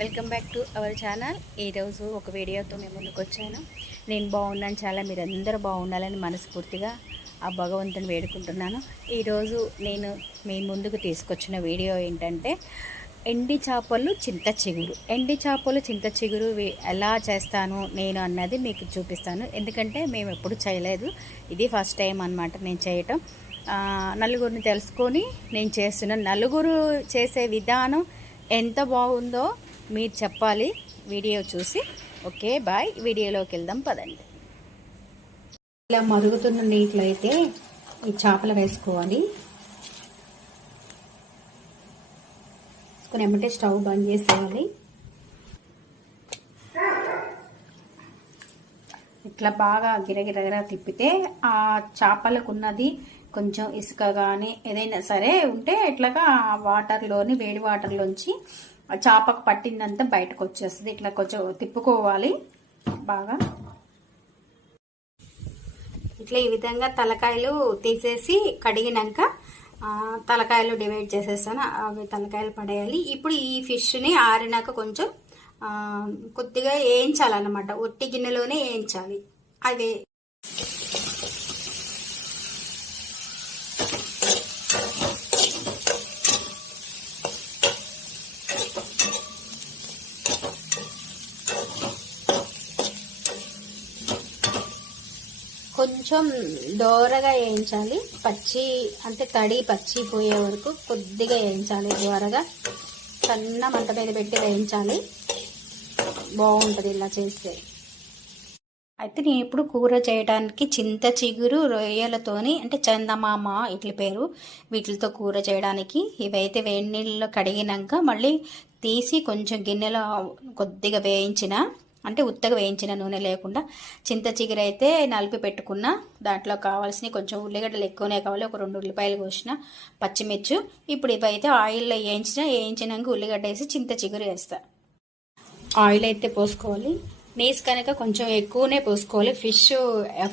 Welcome back to our channel. ఈరోజు ఒక వీడియోతో మేము ముందుకు వచ్చాను. నేను బాగున్నాను, చాలా మీరందరూ బాగుండాలని మనస్ఫూర్తిగా ఆ భగవంతుని వేడుకుంటున్నాను. ఈరోజు నేను మీ ముందుకు తీసుకొచ్చిన వీడియో ఏంటంటే ఎండి చేపలు చింత చిగురు. ఎండి చేపలు చింత చిగురు ఎలా చేస్తాను నేను అన్నది మీకు చూపిస్తాను. ఎందుకంటే మేము ఎప్పుడు చేయలేదు, ఇది ఫస్ట్ టైం అన్నమాట నేను చేయటం. నలుగురిని తెలుసుకొని నేను చేస్తున్నాను. నలుగురు చేసే విధానం ఎంత బాగుందో మీరు చెప్పాలి వీడియో చూసి. ఓకే బాయ్, వీడియోలోకి వెళ్దాం పదండి. ఇలా మరుగుతున్న నీటిలో అయితే ఈ చేపలు వేసుకోవాలి. వేసుకుని ఏమంటే స్టవ్ బంద్ చేసేయాలి. ఇట్లా బాగా గిరగిరగిర తిప్పితే ఆ చేపలకు ఉన్నది కొంచెం ఇసుక కానీ ఏదైనా సరే ఉంటే ఇట్లాగా వాటర్లోని వేడి వాటర్లోంచి చేపకు పట్టిందంతా బయటకు వచ్చేస్తుంది. ఇట్లా కొంచెం తిప్పుకోవాలి బాగా. ఇట్లా ఈ విధంగా తలకాయలు తీసేసి కడిగినాక తలకాయలు డివైడ్ చేసేస్తాను. అవి తలకాయలు పడేయాలి. ఇప్పుడు ఈ ఫిష్ని ఆరినాక కొంచెం కొద్దిగా వేయించాలన్నమాట. ఒట్టి గిన్నెలోనే వేయించాలి. అదే కొంచెం దోరగా వేయించాలి. పచ్చి అంటే తడి పచ్చి పోయే వరకు కొద్దిగా వేయించాలి. దోరగా సన్న మంట మీద పెట్టి వేయించాలి. బాగుంటుంది ఇలా చేస్తే. అయితే నేను ఇప్పుడు కూర చేయడానికి చింత చిగురు రొయ్యలతోని అంటే చందమామ ఇట్ల పేరు, వీటితో కూర చేయడానికి ఇవైతే వేడి నీళ్ళలో కడిగినాక మళ్ళీ తీసి కొంచెం గిన్నెలో కొద్దిగా వేయించిన అంటే ఉత్తగా వేయించిన నూనె లేకుండా చింత చిగురు అయితే నలిపి పెట్టుకున్న. దాంట్లో కావాల్సిన కొంచెం ఉల్లిగడ్డలు ఎక్కువనే కావాలి. ఒక 2 ఉల్లిపాయలు కోసిన, పచ్చిమిర్చి. ఇప్పుడు ఇవైతే ఆయిల్లో వేయించినాక ఉల్లిగడ్డ వేసి చింత చిగురు వేస్తా. ఆయిల్ అయితే పోసుకోవాలి. నీసు కనుక కొంచెం ఎక్కువనే పోసుకోవాలి. ఫిష్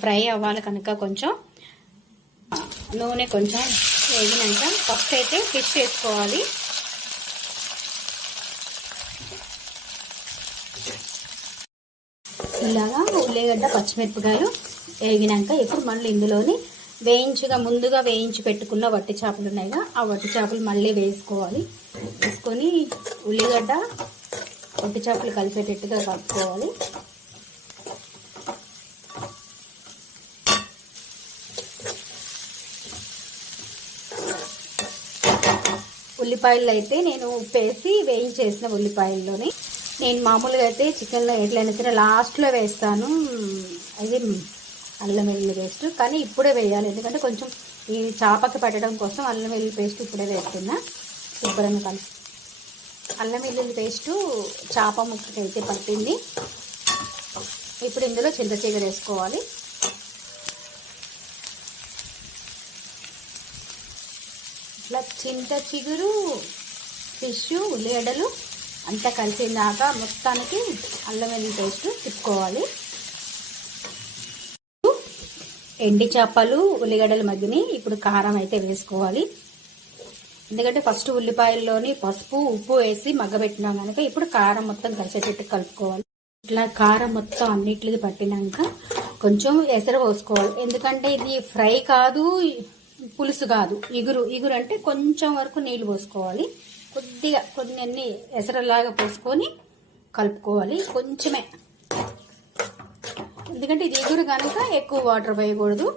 ఫ్రై అవ్వాలి కనుక కొంచెం నూనె కొంచెం వేగినాక ఫస్ట్ అయితే ఫిష్ వేసుకోవాలి. ఇలాగా ఉల్లిగడ్డ పచ్చిమిరపకాయలు వేగినాక ఇప్పుడు మళ్ళీ ఇందులోని ముందుగా వేయించి పెట్టుకున్న వట్టి చేపలు ఉన్నాయిగా, ఆ వట్టి చేపలు మళ్ళీ వేసుకోవాలి. వేసుకొని ఉల్లిగడ్డ వట్టి చేపలు కలిసేటట్టుగా కలుపుకోవాలి. ఉల్లిపాయలు అయితే నేను ఉప్పేసి వేయించేసిన ఉల్లిపాయల్లోని నేను మామూలుగా అయితే చికెన్లో ఎట్లయినా సరే లాస్ట్లో వేస్తాను అది అల్లం వెల్లుల్లి పేస్ట్. కానీ ఇప్పుడే వేయాలి, ఎందుకంటే కొంచెం ఈ చేపకి పట్టడం కోసం అల్లం వెల్లుల్లి పేస్ట్ ఇప్పుడే వేస్తున్నా. శుభ్రంగా కలిసి అల్లం వెల్లుల్లి పేస్టు చేప ముక్కకి అయితే పట్టింది. ఇప్పుడు ఇందులో చింత చిగురు వేసుకోవాలి. ఇట్లా చింత చిగురు, ఫిష్, ఉల్లిగడ్డలు అంతా కలిసిందాక మొత్తానికి అల్లం వెల్లుల్లి పేస్ట్ తిప్పుకోవాలి. ఎండి చేపలు ఉల్లిగడ్డల మధ్యని ఇప్పుడు కారం అయితే వేసుకోవాలి. ఎందుకంటే ఫస్ట్ ఉల్లిపాయల్లోని పసుపు ఉప్పు వేసి మగ్గబెట్టినాం కనుక ఇప్పుడు కారం మొత్తం కలిసేటట్టు కలుపుకోవాలి. ఇట్లా కారం మొత్తం అన్నిటికి పట్టినాక కొంచెం ఎసరు పోసుకోవాలి. ఎందుకంటే ఇది ఫ్రై కాదు, పులుసు కాదు, ఇగురు అంటే కొంచెం వరకు నీళ్ళు పోసుకోవాలి. కొద్దిగా కొన్ని ఎసరలాగా పోసుకొని కలుపుకోవాలి కొంచెమే. ఎందుకంటే ఇది ఇగురు కనుక ఎక్కువ వాటర్ వేయకూడదు.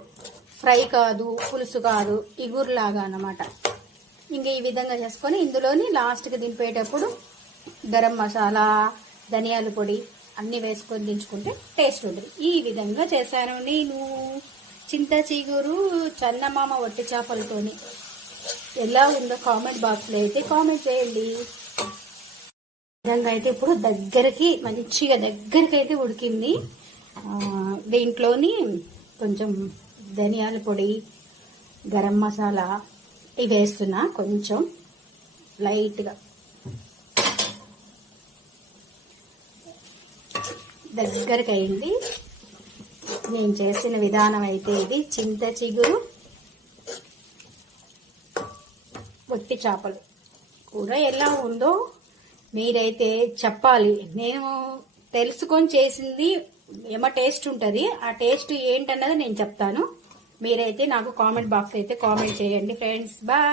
ఫ్రై కాదు, పులుసు కాదు, ఇగురులాగా అన్నమాట. ఇంకా ఈ విధంగా చేసుకొని ఇందులోని లాస్ట్కి దింపేటప్పుడు గరం మసాలా, ధనియాల పొడి అన్నీ వేసుకొని దించుకుంటే టేస్ట్ ఉంటుంది. ఈ విధంగా చేశాను నేను చింత చిగురు చందమామ వట్టి చేపలతోని. ఎలా ఉందో కామెంట్ బాక్స్లో అయితే కామెంట్ చేయండి. విధంగా అయితే ఇప్పుడు మంచిగా దగ్గరికి అయితే ఉడికింది. దీంట్లోని కొంచెం ధనియాల పొడి, గరం మసాలా ఇవి వేస్తున్నా కొంచెం లైట్గా. దగ్గరికి అయింది. నేను చేసిన విధానం అయితే ఇది చింత చిగురు వట్టి చేపలు కూర ఎలా ఉందో మీరైతే చెప్పాలి. నేను తెలుసుకొని చేసింది ఏమో టేస్ట్ ఉంటుంది. ఆ టేస్ట్ ఏంటన్నది నేను చెప్తాను. మీరైతే నాకు కామెంట్ బాక్స్ అయితే కామెంట్ చేయండి ఫ్రెండ్స్. బాయ్.